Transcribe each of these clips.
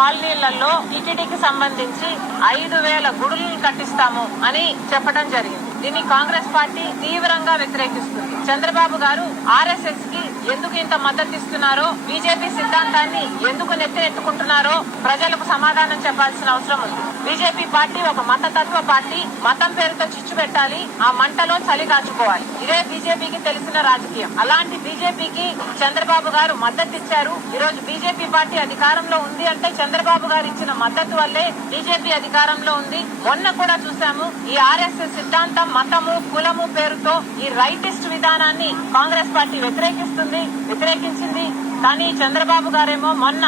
కాలనీలలో టీటీడీకి సంబంధించి 5,000 గుడులు కట్టిస్తాము అని చెప్పడం జరిగింది. దీన్ని కాంగ్రెస్ పార్టీ తీవ్రంగా వ్యతిరేకిస్తుంది. చంద్రబాబు గారు ఆర్ఎస్ఎస్ కి ఎందుకు ఇంత మద్దతు ఇస్తున్నారో, బీజేపీ సిద్ధాంతాన్ని ఎందుకు నెత్తినెత్తుకుంటున్నారో ప్రజలకు సమాధానం చెప్పాల్సిన అవసరం ఉంది. బీజేపీ పార్టీ ఒక మతతత్వ పార్టీ. మతం పేరుతో చిచ్చు పెట్టాలి, ఆ మంటలో చలి కాచుకోవాలి. ఇదే బీజేపీకి తెలిసిన రాజకీయం. అలాంటి బీజేపీకి చంద్రబాబు గారు మద్దతు ఇచ్చారు. ఈ రోజు బీజేపీ పార్టీ అధికారంలో ఉంది అంటే చంద్రబాబు గారు ఇచ్చిన మద్దతు వల్లే బీజేపీ అధికారంలో ఉంది. మొన్న కూడా చూసాము, ఈ ఆర్ఎస్ఎస్ సిద్ధాంతం, మతము, కులము పేరుతో ఈ రైటిస్ట్ విధానాన్ని కాంగ్రెస్ పార్టీ వ్యతిరేకించింది. కానీ చంద్రబాబు గారేమో మొన్న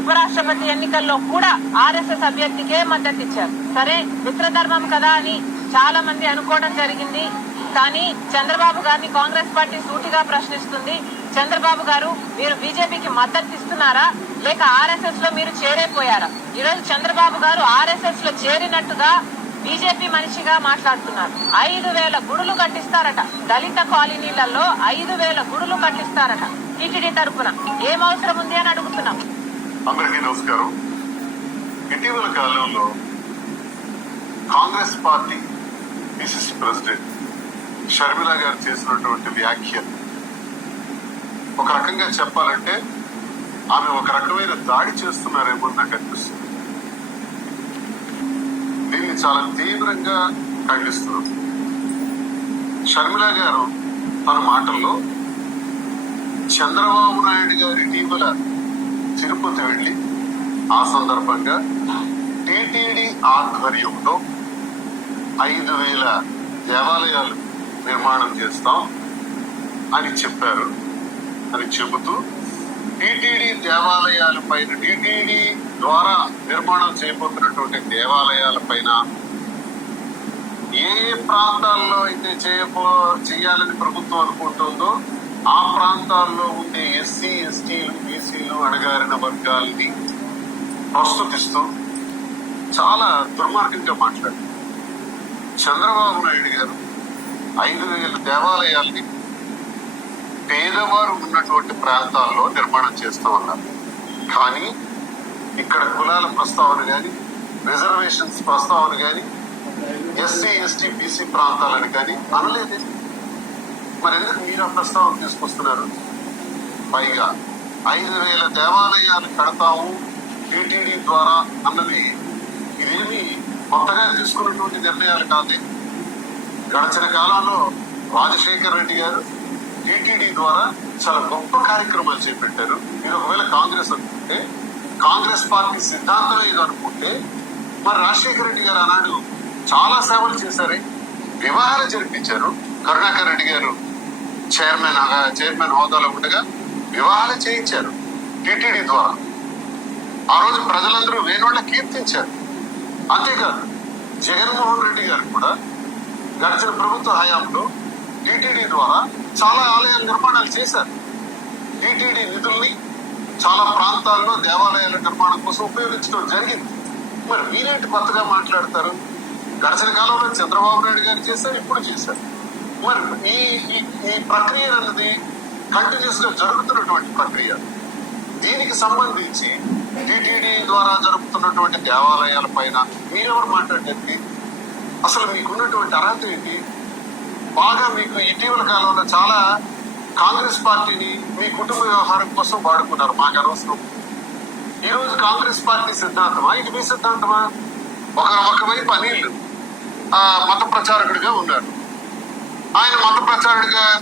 ఉపరాష్ట్రపతి ఎన్నికల్లో కూడా ఆర్ఎస్ఎస్ అభ్యర్థికే మద్దతు ఇచ్చారు. సరే, మిత్రధర్మం కదా అని చాలా మంది అనుకోవడం జరిగింది. కానీ చంద్రబాబు గారిని కాంగ్రెస్ పార్టీ సూటిగా ప్రశ్నిస్తుంది. చంద్రబాబు గారు, మీరు బీజేపీకి మద్దతు ఇస్తున్నారా, లేక ఆర్ఎస్ఎస్ లో మీరు చేరైపోయారా? ఈ రోజు చంద్రబాబు గారు ఆర్ఎస్ఎస్ లో చేరినట్టుగా బీజేపీ మనిషిగా మాట్లాడుతున్నారు. 5,000 గుడులు కట్టిస్తారట. దళిత కాలనీలలో 5,000 గుడులు కట్టిస్తారట. టీటీడీ తరఫున ఏం అవసరం ఉంది అని అడుగుతున్నాం. అందరికీ నమస్కారం. ఇటీవల కాలంలో Congress party PCC president Sharmila గారు చేసినటువంటి వ్యాఖ్యలు ఒక రకంగా చెప్పాలంటే ఆమె ఒక రకమైన దాడి చేస్తున్నారేమో నాకు అనిపిస్తుంది. దీన్ని చాలా తీవ్రంగా ఖండిస్తున్నారు. షర్మిల గారు తన మాటల్లో చంద్రబాబు నాయుడు గారు ఇటీవల తిరుపతి వెళ్లి ఆ సందర్భంగా టీటీడీ ఆధ్వర్యంలో 5,000 దేవాలయాలు నిర్మాణం చేస్తాం అని చెప్పారు అని చెబుతూ టీటీడీ దేవాలయాల పైన, టీటీడీ ద్వారా నిర్మాణం చేయబోతున్నటువంటి దేవాలయాల పైన ఏ ప్రాంతాల్లో అయితే చేయాలని ప్రభుత్వం అనుకుంటుందో ఆ ప్రాంతాల్లో ఉండే ఎస్సీ, ఎస్టీలు, బీసీలు, అణగారిన వర్గాల్ని ప్రస్తుతిస్తూ చాలా దుర్మార్గంగా మాట్లాడారు. చంద్రబాబు నాయుడు గారు 5,000 దేవాలయాల్ని పేదవారు ఉన్నటువంటి ప్రాంతాల్లో నిర్మాణం చేస్తామన్నారు. కానీ ఇక్కడ కులాల ప్రస్తావన గాని, రిజర్వేషన్స్ ప్రస్తావన గాని, ఎస్సీ, ఎస్టీ, బీసీ ప్రాంతాలని కానీ అనలేదే. మరి ఎందుకు మీరు ఆ ప్రస్తావన తీసుకొస్తున్నారు? పైగా 5,000 దేవాలయాలు కడతాము టీటీడీ ద్వారా అన్నది ఇదేమి కొత్తగా తీసుకున్నటువంటి నిర్ణయాలు కాదే. గడిచిన కాలంలో రాజశేఖర్ రెడ్డి గారు టీటీడీ ద్వారా చాలా గొప్ప కార్యక్రమాలు చేపట్టారు. మీరు ఒకవేళ కాంగ్రెస్ అనుకుంటే, కాంగ్రెస్ పార్టీ సిద్ధాంతమే ఇది అనుకుంటే, మరి రాజశేఖర రెడ్డి గారు ఆనాడు చాలా సేవలు చేశారే. వివాహాలు జరిపించారు. కరుణాకర్ రెడ్డి గారు చైర్మన్ హోదాలో ఉండగా వివాహాలు చేయించారు టీటీడీ ద్వారా. ఆ రోజు ప్రజలందరూ వేణోళ్ళ కీర్తించారు. అంతేకాదు, జగన్మోహన్ రెడ్డి గారు కూడా గడిచిన ప్రభుత్వ హయాంలో టీటీడీ ద్వారా చాలా ఆలయాల నిర్మాణాలు చేశారు. టీటీడీ నిధుల్ని చాలా ప్రాంతాల్లో దేవాలయాల నిర్మాణం కోసం ఉపయోగించడం జరిగింది. మరి మీరేంటి కొత్తగా మాట్లాడతారు? గడిచిన కాలంలో చంద్రబాబు నాయుడు గారు చేశారు, ఇప్పుడు చేశారు. మరి ఈ ప్రక్రియ అన్నది కంటిన్యూస్ గా జరుగుతున్నటువంటి ప్రక్రియ. దీనికి సంబంధించి టీటీడీ ద్వారా జరుపుతున్నటువంటి దేవాలయాల పైన మీరెవరు మాట్లాడేది? అసలు మీకున్నటువంటి అర్హత ఏంటి? బాగా మీకు ఇటీవల కాలంలో చాలా కాంగ్రెస్ పార్టీని మీ కుటుంబ వ్యవహారం కోసం వాడుకున్నారు. మాకు అనవసరం. ఈ రోజు కాంగ్రెస్ పార్టీ సిద్ధాంతమా, ఇది మీ సిద్ధాంతమా? ఒకవైపు అనిల్ మత ప్రచారకుడిగా ఉన్నారు. ఆయన మత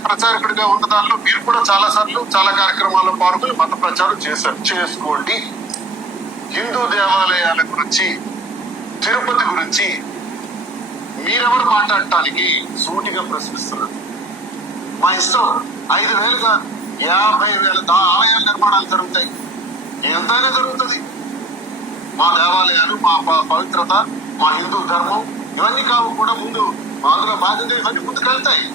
ప్రచారకుడిగా ఉన్న దానిలో మీరు కూడా చాలా సార్లు చాలా కార్యక్రమాల్లో పాల్గొని మత ప్రచారం చేశారు. చేసుకోండి. హిందూ దేవాలయాల గురించి, తిరుపతి గురించి మీరెవరు మాట్లాడటానికి సూటిగా ప్రశ్నిస్తున్నారు. మా ఇష్టం. 5,000 కాదు, 50,000 ఆలయాల నిర్మాణాలు జరుగుతాయి. ఎంతైనా జరుగుతుంది. మా దేవాలయాలు, మా పవిత్రత, మా హిందూ ధర్మం ఇవన్నీ కావు కూడా ముందు అందులో భాగంగా ఇవన్నీ ముందుకెళ్తాయి.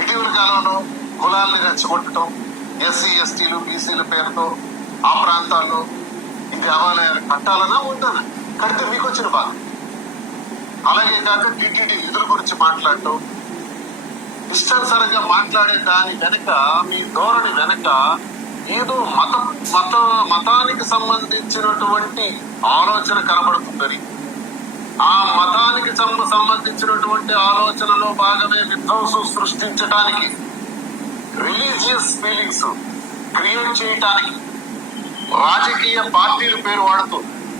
ఇటీవల కాలంలో కులాలను రెచ్చగొట్టడం, ఎస్సీ, ఎస్టీలు, బీసీల పేరుతో ఆ ప్రాంతాల్లో ఈ దేవాలయాలు కట్టాలన్నా ఉందన్నా కడితే మీకు వచ్చిన బాధ. అలాగే కాక టీటీడీ నిధుల గురించి మాట్లాడటం, ఇష్టానుసారంగా మాట్లాడే దాని వెనక, మీ ధోరణి వెనక ఏదో మతానికి సంబంధించినటువంటి ఆలోచన కనబడుతుందని, ఆ మతానికి సంబంధించినటువంటి ఆలోచనలో భాగమే విధ్వంసం సృష్టించడానికి, రిలీజియస్ ఫీలింగ్స్ క్రియేట్ చేయటానికి రాజకీయ పార్టీల పేరు వాడుతూ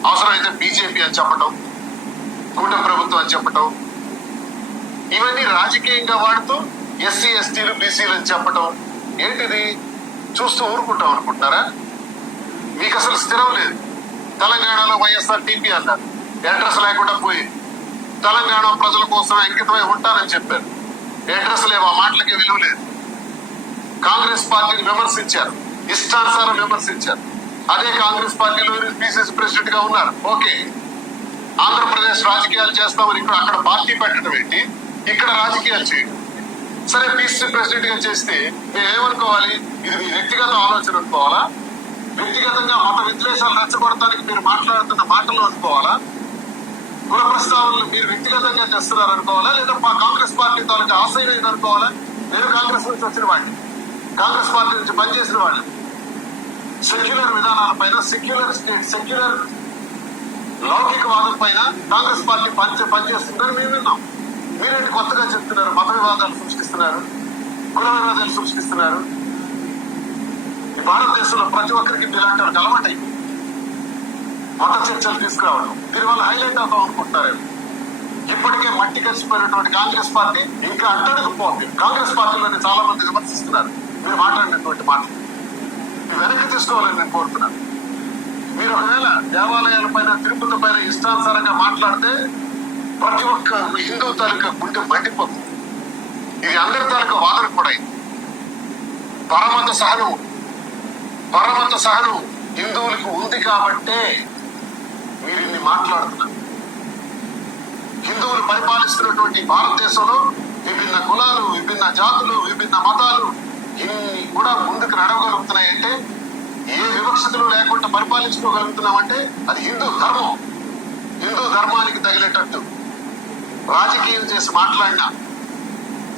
అవసరమైతే బీజేపీ అని చెప్పటం, కూటమి ప్రభుత్వం అని చెప్పటం, ఇవన్నీ రాజకీయంగా వాడుతూ ఎస్సీ ఎస్టీలు బీసీలు అని చెప్పటం. ఏంటిది? చూస్తూ ఊరుకుంటాం అనుకుంటున్నారా? మీకు అసలు స్థిరం లేదు. తెలంగాణలో వైఎస్ఆర్ టీపీ అన్నారు, అడ్రస్ లేకుండా పోయి తెలంగాణ ప్రజల కోసం అంకితమై ఉంటానని చెప్పారు. అడ్రస్ లేవు, ఆ మాటలకి విలువ లేదు. కాంగ్రెస్ పార్టీని విమర్శించారు, ఇష్టానుసారం విమర్శించారు. అదే కాంగ్రెస్ పార్టీలో పిసిసి ప్రెసిడెంట్ గా ఉన్నారు. ఓకే, ఆంధ్రప్రదేశ్ రాజకీయాలు చేస్తామని అక్కడ పార్టీ పెట్టడం ఏంటి, ఇక్కడ రాజకీయాలు చేయడం. సరే, పిసిసి ప్రెసిడెంట్ గా చేస్తే మేమేమనుకోవాలి? ఇది మీ వ్యక్తిగత ఆలోచన అనుకోవాలా? వ్యక్తిగతంగా మత విద్వేషాలు రెచ్చగొడటానికి మీరు మాట్లాడుతున్న మాటలు అనుకోవాలా? కుల ప్రస్తావనలు మీరు వ్యక్తిగతంగా చేస్తున్నారు అనుకోవాలా? లేదా కాంగ్రెస్ పార్టీ తాలూకు ఆశయం ఇది అనుకోవాలా? నేను కాంగ్రెస్ నుంచి వచ్చిన వాడిని, కాంగ్రెస్ పార్టీ నుంచి పనిచేసిన వాడిని. సెక్యులర్ విధానాల పైన, సెక్యులర్ లౌకికవాదం పైన కాంగ్రెస్ పార్టీ పనిచేస్తుందని మేము విన్నాం. మీరేంటి కొత్తగా చెప్తున్నారు? మత వివాదాలు సృష్టిస్తున్నారు, కుల వివాదాలు సృష్టిస్తున్నారు. భారతదేశంలో ప్రతి ఒక్కరికి ఇలాంటి వాళ్ళకి అలవాటై మత చర్చలు తీసుకురావడం, దీనివల్ల హైలైట్ అవుతాం అనుకుంటున్నారు. ఇప్పటికే మట్టి కలిసిపోయినటువంటి కాంగ్రెస్ పార్టీ ఇంకా అట్టడుగు పోతుంది. కాంగ్రెస్ పార్టీలోని చాలా మంది విమర్శిస్తున్నారు మీరు మాట్లాడినటువంటి మాటలు. వెనక్కి తీసుకోవాలని నేను కోరుతున్నాను. మీరు ఒకవేళ దేవాలయాల పైన, తిరుపతి పైన ఇష్టానుసారంగా మాట్లాడితే ప్రతి ఒక్క హిందూ తాలూకా గుండె మండిపోతుంది. ఇది అందరి తాలూకా వాదన కూడా. పరమత సహనం హిందువులకు ఉంది కాబట్టే మీరు ఇన్ని మాట్లాడుతున్నారు. హిందువులు పరిపాలిస్తున్నటువంటి భారతదేశంలో విభిన్న కులాలు, విభిన్న జాతులు, విభిన్న మతాలు ఇన్ని కూడా ముందుకు నడవగలుగుతున్నాయంటే, ఏ వివక్షతలు లేకుండా పరిపాలించుకోగలుగుతున్నామంటే అది హిందూ ధర్మం. హిందూ ధర్మానికి తగిలేటట్టు రాజకీయం చేసి మాట్లాడిన,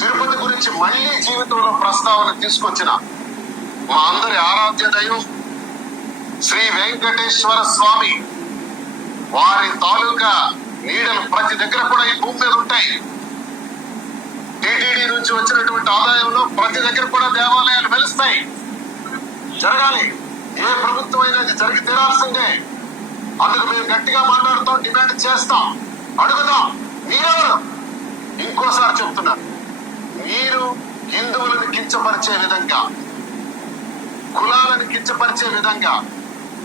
తిరుపతి గురించి మళ్లీ జీవితంలో ప్రస్తావన తీసుకొచ్చిన మా అందరి ఆరాధ్య దైవం శ్రీ వెంకటేశ్వర స్వామి వారి తాలూకా నీడలు ప్రతి దగ్గర కూడా ఈ భూమి మీద ఉంటాయి. టీటీడీ నుంచి వచ్చినటువంటి ఆదాయంలో ప్రతి దగ్గర కూడా దేవాలయాలు వెలుస్తాయి. జరగాలి. ఏ ప్రభుత్వం అయినా జరిగి తీరాల్సిందే. అందుకు మేము గట్టిగా మాట్లాడుతాం, డిమాండ్ చేస్తాం, అడుగుదాం. మీరెవరు? ఇంకోసారి చెప్తున్నారు, మీరు హిందువులను కించపరిచే విధంగా, కులాలను కించపరిచే విధంగా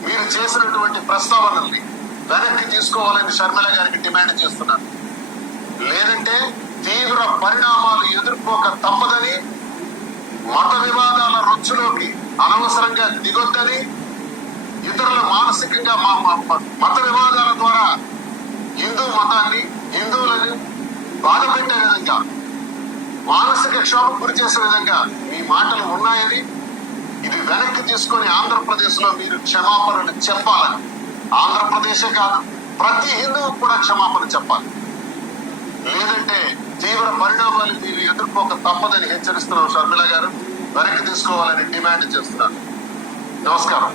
మీరు చేసినటువంటి ప్రస్తావనల్ని వెనక్కి తీసుకోవాలని షర్మిల గారికి డిమాండ్ చేస్తున్నారు. లేదంటే తీవ్ర పరిణామాలు ఎదుర్కోక తప్పదని, మత వివాదాల రొచ్చులోకి అనవసరంగా దిగొద్దని, ఇతరుల మానసికంగా మత వివాదాల ద్వారా హిందూ మతాన్ని, హిందువులని బాధ పెట్టే విధంగా, మానసిక క్షోభకు గురి చేసే విధంగా మీ మాటలు ఉన్నాయని, ఇది వెనక్కి తీసుకొని ఆంధ్రప్రదేశ్ లో మీరు క్షమాపణలు చెప్పాలని, ఆంధ్రప్రదేశే కాదు ప్రతి హిందువు కూడా క్షమాపణ చెప్పాలి. లేదంటే తీవ్ర పరిణామాలు మీరు ఎదుర్కోక తప్పదని హెచ్చరిస్తున్నాం. షర్మిల గారు వెనక్కి తీసుకోవాలని డిమాండ్ చేస్తున్నారు. నమస్కారం.